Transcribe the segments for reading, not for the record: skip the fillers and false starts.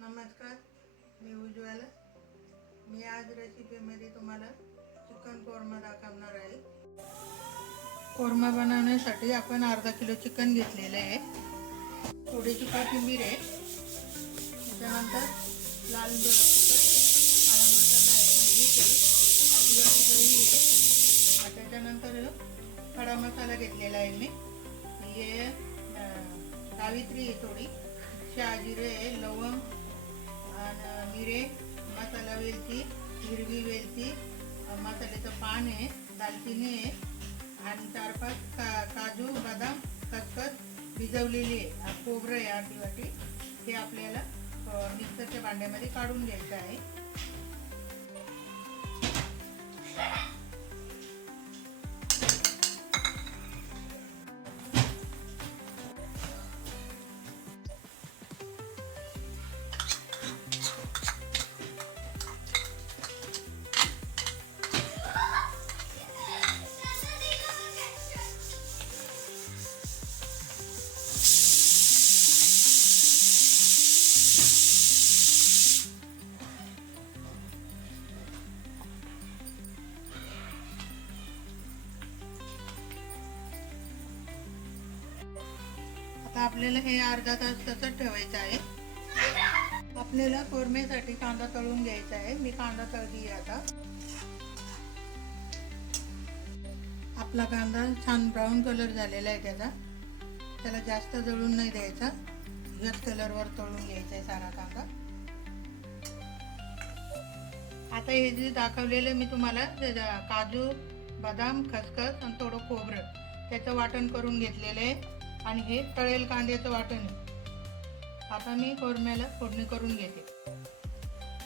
नमस्कार, मी उज्ज्वला. मी आज रेसिपीमध्ये तुम्हाला चिकन कोरमा दाखवणार आहे. कोरमा बनवण्यासाठी आपण अर्धा किलो चिकन घेतलेलं आहे. थोडीशी कोथिंबीर आहे, त्यानंतर लाल तिखट आहे, काळा मसाला आहे, मीठ आहे, अर्धी वाटी दही आहे. त्याच्यानंतर खडा मसाला घेतलेला आहे मी. हे सावित्री आहे, थोडी शहाजिरे आहे, लवंग आणि मिरे, मसाला वेलची, हिरवी वेलची, मसाल्याचं पान आहे, दालचिनी आहे आणि 4-5 काजू बदाम खसखस भिजवलेली आहे. खोबरं आहे अर्धी वाटी. हे आपल्याला मिक्सरच्या भांड्यामध्ये काढून घ्यायचं आहे. आता आपल्याला हे अर्धा तास तसंच ठेवायचं आहे. आपल्याला कोरमेसाठी कांदा तळून घ्यायचा आहे. मी कांदा तळली आता. आपला कांदा छान ब्राऊन कलर झालेला आहे. त्याला जास्त जळून नाही द्यायचा. याच कलरवर तळून घ्यायचा आहे सारा कांदा. आता हे जे दाखवलेलं मी तुम्हाला काजू बदाम खसखस आणि थोडं खोबरं त्याचं वाटण करून घेतलेलं आहे आणि हे तळेल कांद्याचं वाटण आहे. आता मी कोरम्याला फोडणी करून घेते.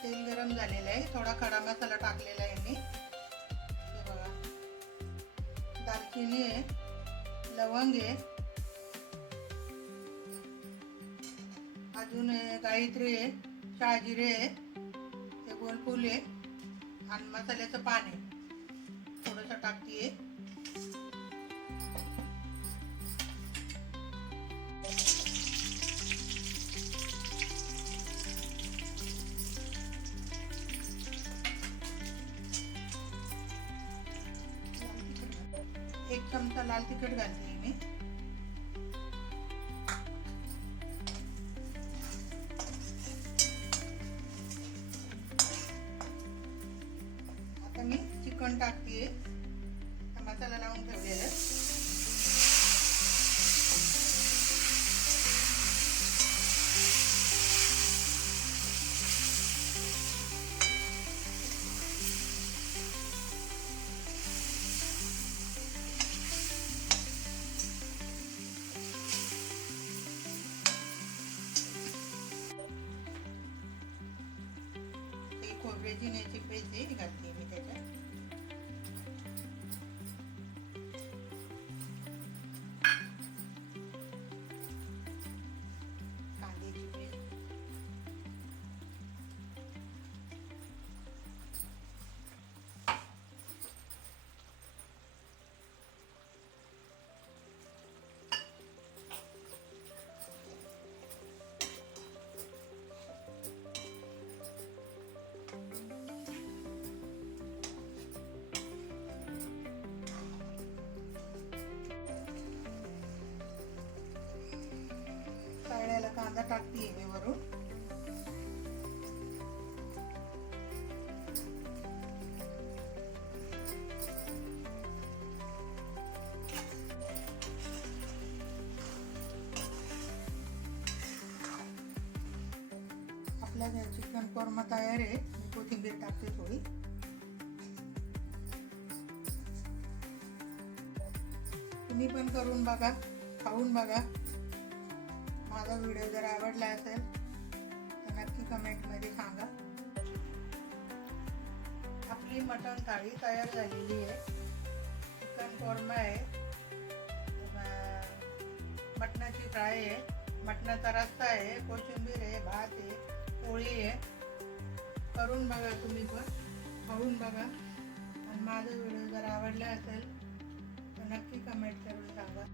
तेल गरम झालेलं आहे. थोडा खडा मसाला टाकलेला आहे मी. हे बघा, दालचिनी आहे, लवंग आहे, अजून गायत्री आहे, शहाजिरे आहे, हे गोलफूल आहे आणि मसाल्याचं पान आहे. थोडंसं टाकते. एक चमचा लाल तिखट घालते मी. आता मी चिकन टाकते. मसाला लावून ठेवलेला. खोबऱ्याची न्यायची पेस्ट आहे, घालते मी त्याच्यात. कांद्याची पेस्ट, तळलेला कांदा टाकते मी वरून. आपला चिकन कोरमा तयार आहे. मी कोथिंबीर टाकते थोडी. तुम्ही पण करून बघा, खाऊन बघा. माझा व्हिडिओ जर आवडला असेल तर नक्की कमेंटमध्ये सांगा. आपली मटण थाळी तयार झालेली आहे. चिकन कोरमा आहे, मटणाची फ्राय आहे, मटणाचा रस्सा आहे, कोशिंबीर आहे, भात आहे, पोळी आहे. करून बघा तुम्ही पण, खाऊन बघा. आणि माझा व्हिडिओ जर आवडला असेल तर नक्की कमेंट करून सांगा.